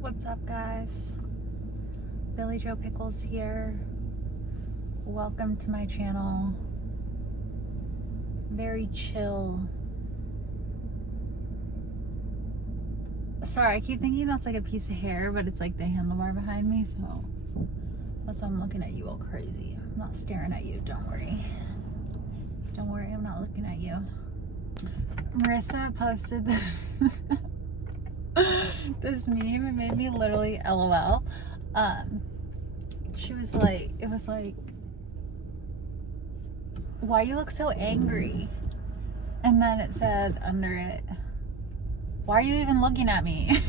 What's up, guys? Billie Joe Pickles here. Welcome to my channel. Very chill. Sorry, I keep thinking that's like a piece of hair, but it's like the handlebar behind me, so that's why I'm looking at you all crazy. I'm not staring at you, don't worry. Don't worry, I'm not looking at you. Marissa posted this this meme. It made me literally LOL. She was like, it was like, why you look so angry? And then it said under it, why are you even looking at me?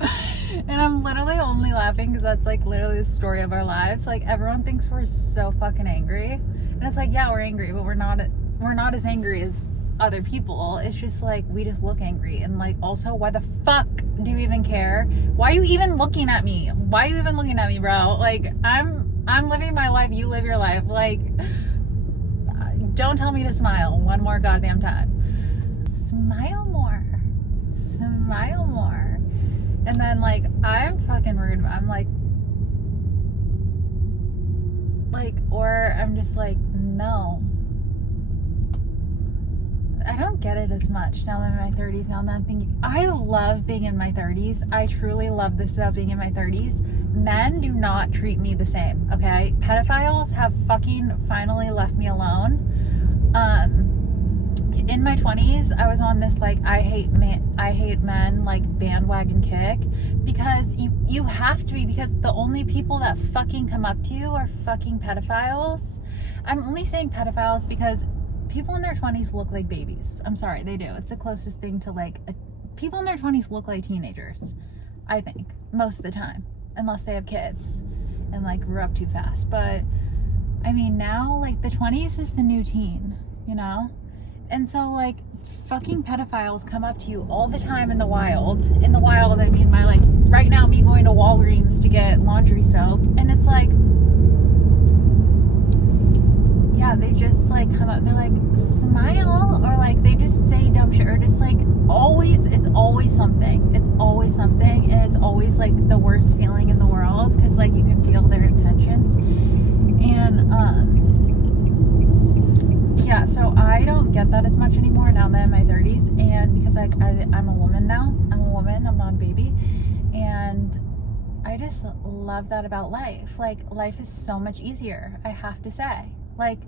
And I'm literally only laughing because that's like literally the story of our lives. Like, everyone thinks we're so fucking angry, and it's like, yeah, we're angry, but we're not as angry as other people. It's just like, we just look angry. And like, also, why the fuck do you even care? Why are you even looking at me? Why are you even looking at me, bro? Like, I'm living my life, you live your life. Like, don't tell me to smile one more goddamn time. Smile more. Smile more. And then like, I'm fucking rude. I'm like, or I'm just like, no. I don't get it as much now that I'm in my 30s. Now that I'm thinking, I love being in my 30s. I truly love this about being in my 30s. Men do not treat me the same, okay? Pedophiles have fucking finally left me alone. In my 20s, I was on this like I hate men like bandwagon kick, because you have to be, because the only people that fucking come up to you are fucking pedophiles. I'm only saying pedophiles because people in their 20s look like babies. I'm sorry, they do. It's the closest thing to like people in their 20s look like teenagers, I think, most of the time, unless they have kids and like grew up too fast. But I mean, now like the 20s is the new teen, you know? And so like, fucking pedophiles come up to you all the time in the wild. In the wild, I mean, my like, right now, me going to Walgreens to get laundry soap, and it's like, yeah, they just like come up, they're like, smile, or like they just say dumb shit, or just like always, it's always something. It's always something, and it's always like the worst feeling in the world, because like you can feel their intentions. And yeah, so I don't get that as much anymore now that I'm in my 30s, and because I'm a woman now. I'm a woman, I'm not a baby, and I just love that about life. Like, life is so much easier, I have to say. Like,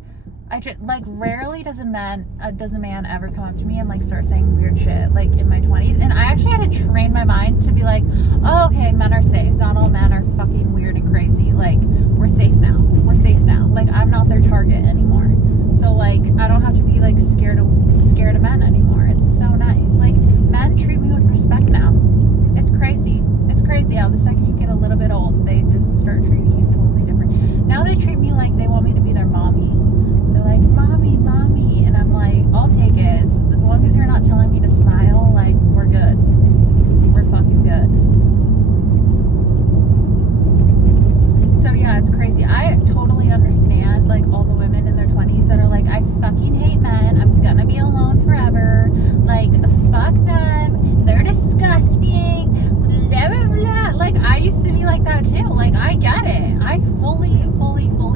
I just like, rarely does a man ever come up to me and like start saying weird shit like in my 20s. And I actually had to train my mind to be like, oh, okay, men are safe. Not all men are fucking weird and crazy. Like, we're safe now. We're safe now. Like, I'm not their target anymore. So like, I don't have to be like scared of men anymore. It's so nice. Like, men treat me with respect now. It's crazy. It's crazy how the second you get a little bit old, they just start treating you totally different. Now they treat me like they want me to be their mommy. They're like, mommy, mommy, and I'm like, I'll take it. As long as you're not telling me to smile, like, we're good. We're fucking good. So yeah, it's crazy. I totally understand like all the women in their 20s that are like, I fucking hate men. I'm gonna be alone forever. Like, fuck them. They're disgusting. Blah, blah, blah. Like, I used to be like that too. Like, I get it. I fully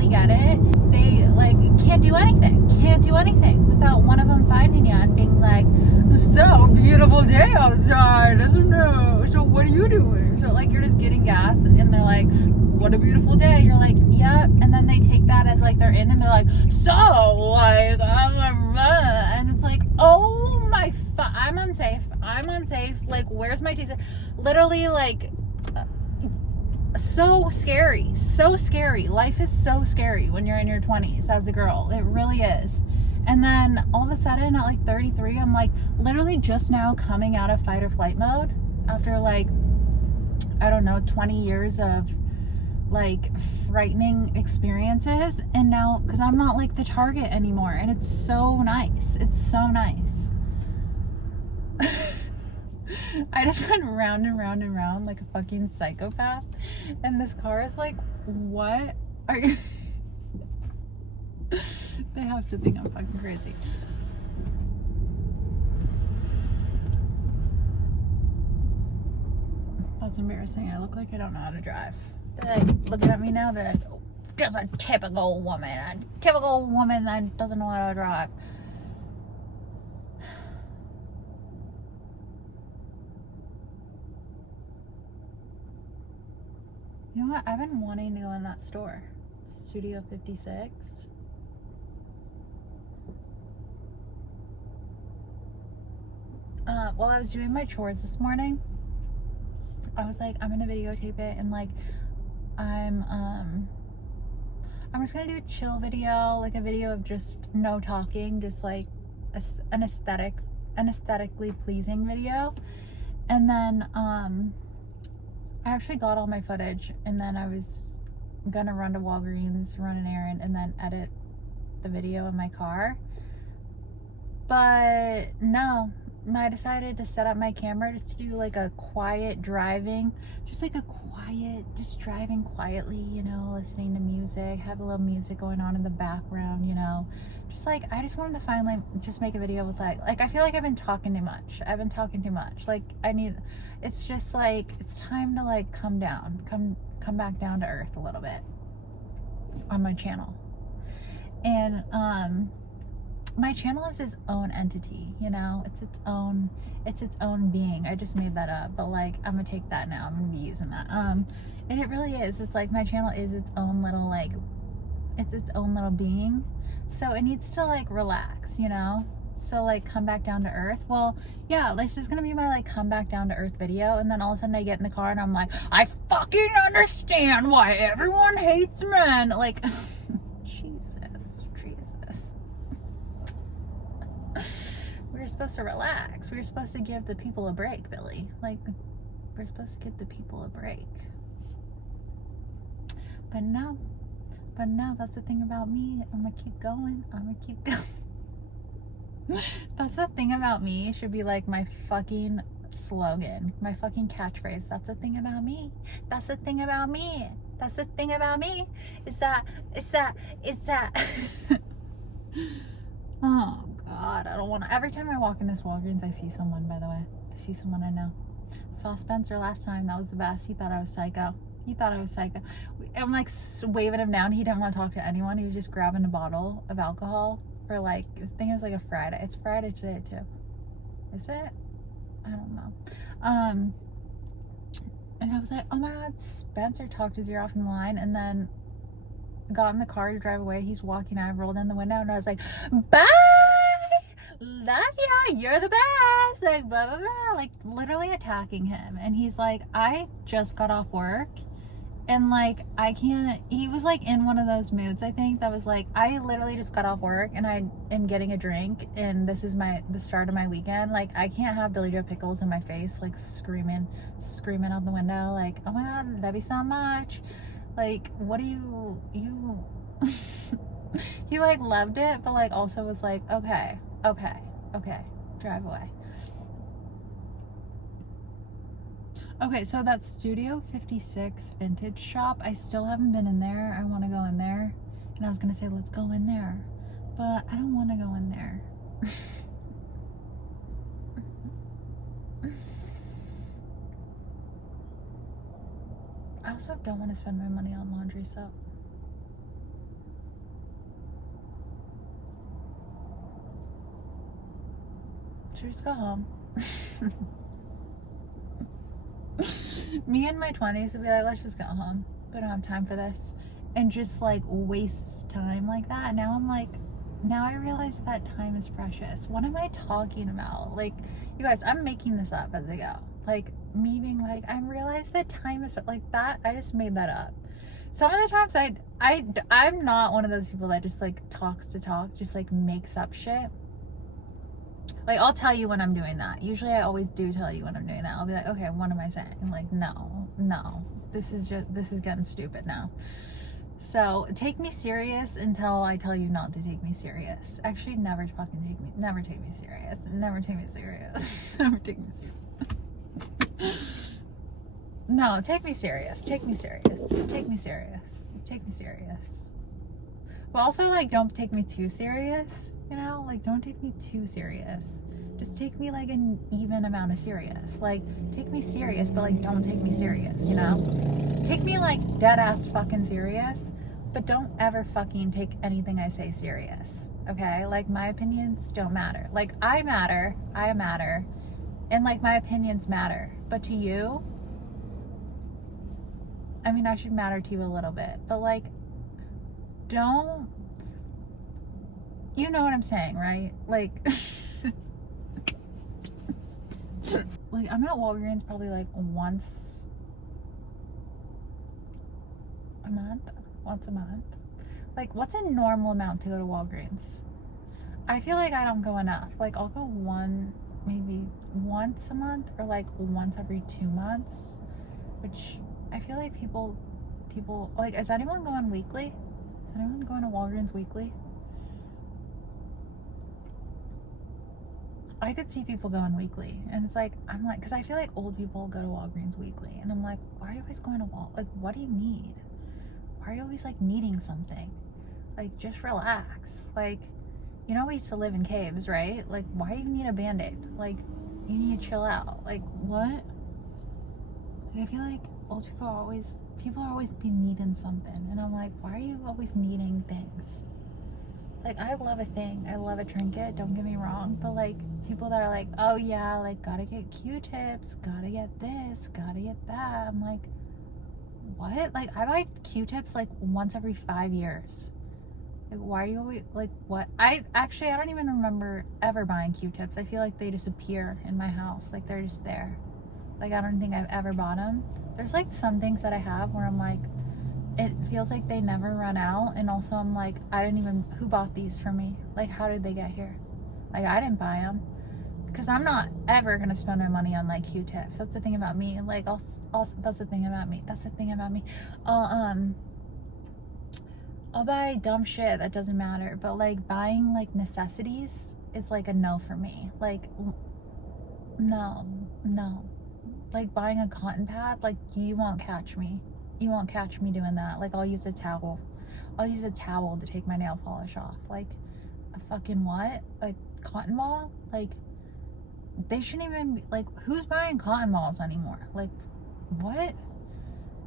get it. They like can't do anything without one of them finding you and being like, so beautiful day outside, isn't it? So what are you doing? So like, you're just getting gas, and they're like, what a beautiful day. You're like, yep. And then they take that as like they're in, and they're like, so like, and it's like, oh my I'm unsafe. Like, where's my taser? Literally, like, so scary. Life is so scary when you're in your 20s as a girl. It really is. And then all of a sudden at like 33, I'm like literally just now coming out of fight or flight mode after like, I don't know, 20 years of like frightening experiences. And now, because I'm not like the target anymore, and it's so nice. I just went round and round and round like a fucking psychopath, and this car is like, what are you? They have to think I'm fucking crazy. That's embarrassing. I look like I don't know how to drive. They're like looking at me now. They're like, oh, just a typical woman that doesn't know how to drive. You know what? I've been wanting to go in that store, Studio 56. While I was doing my chores this morning, I was like, I'm gonna videotape it, and like, I'm just gonna do a chill video, like a video of just no talking, just like an aesthetically pleasing video. And then I actually got all my footage, and then I was gonna run to Walgreens, run an errand, and then edit the video in my car. But no, I decided to set up my camera just to do like a quiet driving, just driving quietly, you know, listening to music, have a little music going on in the background, you know, just like, I just wanted to finally just make a video with like I feel like I've been talking too much. Like it's just like, it's time to like come back down to earth a little bit on my channel. And my channel is its own entity, you know, it's its own being. I just made that up, but like, I'm gonna take that now, I'm gonna be using that. And it really is, it's like, my channel is its own little, like, it's its own little being, so it needs to like relax, you know, so like come back down to earth. Well, yeah, this is gonna be my like come back down to earth video, and then all of a sudden I get in the car and I'm like, I fucking understand why everyone hates men, like Jesus. We were supposed to relax. We were supposed to give the people a break, Billie. Like, we're supposed to give the people a break. But no, that's the thing about me. I'm gonna keep going. That's the thing about me. Should be like my fucking slogan, my fucking catchphrase. That's the thing about me. That's the thing about me. That's the thing about me. Is that. Oh God, I don't want to. Every time I walk in this Walgreens, I see someone, by the way. I see someone I know. Saw Spencer last time. That was the best. He thought I was psycho. I'm like waving him down. He didn't want to talk to anyone. He was just grabbing a bottle of alcohol for like, I think it was like a Friday. It's Friday today too. Is it? I don't know. And I was like, oh my God, Spencer talked his ear off in the line, and then got in the car to drive away. He's walking out, I rolled in the window, and I was like, bye, love ya, you're the best, like blah blah blah, like literally attacking him. And he's like, I just got off work, and like I can't, he was like in one of those moods, I think, that was like, I literally just got off work and I am getting a drink, and this is the start of my weekend. Like, I can't have Billie Joe Pickles in my face, like screaming out the window, like, oh my God, love you so much. Like, what do you he like loved it, but like also was like, okay, drive away. Okay, so that Studio 56 vintage shop, I still haven't been in there. I want to go in there, and I was gonna say let's go in there, but I don't want to go in there. I also don't want to spend my money on laundry soap. Should we just go home? Me in my 20s would be like, let's just go home. We don't have time for this. And just like waste time like that. Now I'm like, now I realize that time is precious. What am I talking about? Like, you guys, I'm making this up as I go. Like, me being like, I realize that time is like that. I just made that up. Some of the times I'm not one of those people that just like talks to talk, just like makes up shit. Like, I'll tell you when I'm doing that. Usually I always do tell you when I'm doing that. I'll be like, okay, what am I saying? I'm like, no, this is getting stupid now. So take me serious until I tell you not to take me serious. Actually, never take me serious. Never take me serious. Never take me serious. No, take me serious. But also, like, don't take me too serious, you know? Like, don't take me too serious. Just take me, like, an even amount of serious. Like, take me serious, but, like, don't take me serious, you know? Take me, like, dead-ass fucking serious, but don't ever fucking take anything I say serious, okay? Like, my opinions don't matter. Like, I matter, and, like, my opinions matter. But to you, I mean, I should matter to you a little bit, but, like, don't, you know what I'm saying, right? Like, like, I'm at Walgreens probably, like, once a month. Like, what's a normal amount to go to Walgreens? I feel like I don't go enough. Like, I'll go maybe once a month, or, like, once every 2 months, which I feel like people, like, is anyone going weekly? Is anyone going to Walgreens weekly? I could see people going weekly, and it's like, I'm like, because I feel like old people go to Walgreens weekly, and I'm like, why are you always going to like, what do you need? Why are you always, like, needing something? Like, just relax. Like, you know, we used to live in caves, right? Like, why do you need a Band-Aid? Like, you need to chill out. Like, what? Like, I feel like old people are always be needing something, and I'm like, why are you always needing things? Like, I love a thing, I love a trinket, don't get me wrong, but, like, people that are like, oh yeah, like, gotta get Q-tips, gotta get this, gotta get that, I'm like, what? Like, I buy Q-tips, like, once every 5 years. Like, why are you always, like, what? I don't even remember ever buying Q-tips. I feel like they just appear in my house, like, they're just there. Like, I don't think I've ever bought them. There's, like, some things that I have where I'm like, it feels like they never run out, and also I'm like, who bought these for me? Like, how did they get here? Like, I didn't buy them, because I'm not ever gonna spend my money on, like, Q-tips. That's the thing about me. Like, that's the thing about me. I'll buy dumb shit that doesn't matter, but, like, buying, like, necessities is, like, a no for me. Like, no. Like, buying a cotton pad, like, you won't catch me doing that. Like, I'll use a towel to take my nail polish off. Like, a fucking what? A cotton ball? Like, they shouldn't even be, like, who's buying cotton balls anymore? Like, what?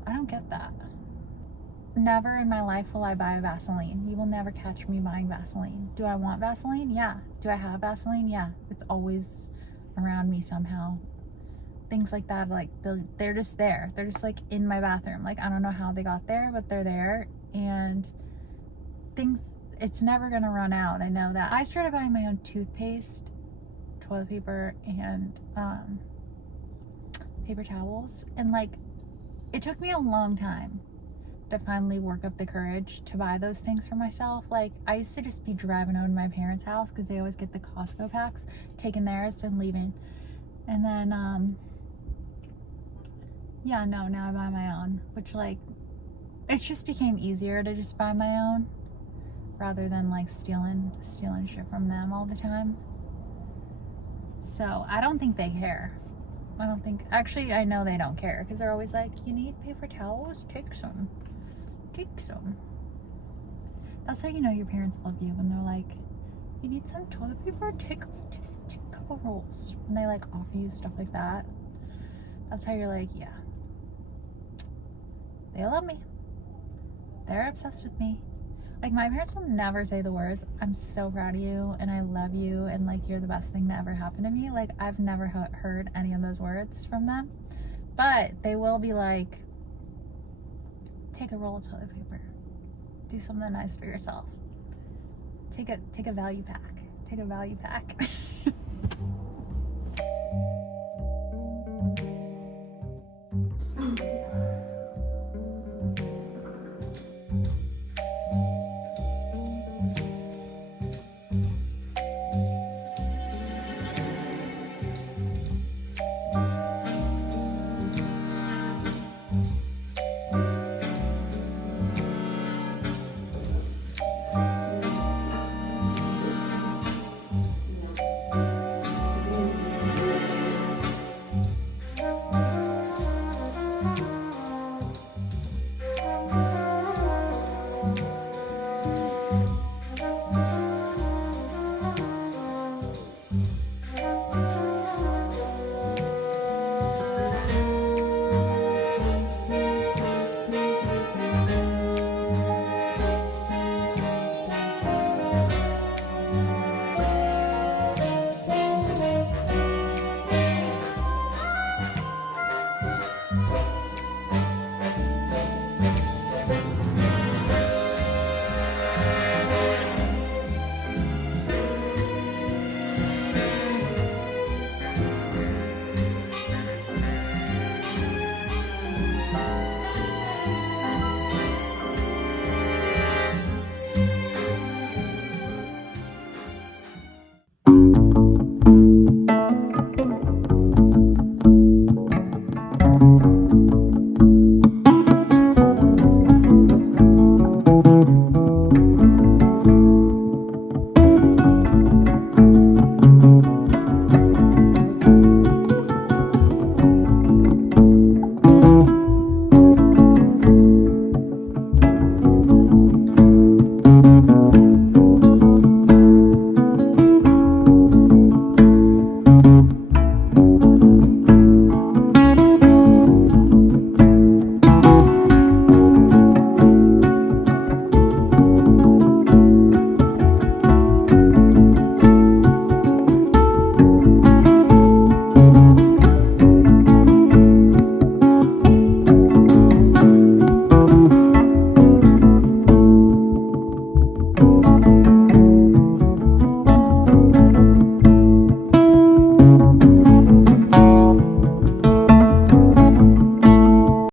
I don't get that. Never in my life will I buy Vaseline. You will never catch me buying Vaseline. Do I want Vaseline? Yeah. Do I have Vaseline? Yeah. It's always around me somehow. Things like that, like, they're just there. They're just, like, in my bathroom. Like, I don't know how they got there, but they're there. And it's never gonna run out. I know that. I started buying my own toothpaste, toilet paper, and paper towels. And, like, it took me a long time to finally work up the courage to buy those things for myself. Like, I used to just be driving over to my parents' house, because they always get the Costco packs, taking theirs and leaving. And then, yeah, no, now I buy my own, which, like, it just became easier to just buy my own, rather than, like, stealing shit from them all the time. So, I don't think they care. Actually, I know they don't care, because they're always like, you need paper towels? Take some. That's how you know your parents love you, when they're like, you need some toilet paper? Take a couple rolls. And they, like, offer you stuff like that. That's how you're like, yeah. They love me. They're obsessed with me. Like, my parents will never say the words, I'm so proud of you, and I love you, and, like, you're the best thing that ever happened to me. Like, I've never heard any of those words from them. But they will be like, take a roll of toilet paper. Do something nice for yourself. Take a value pack.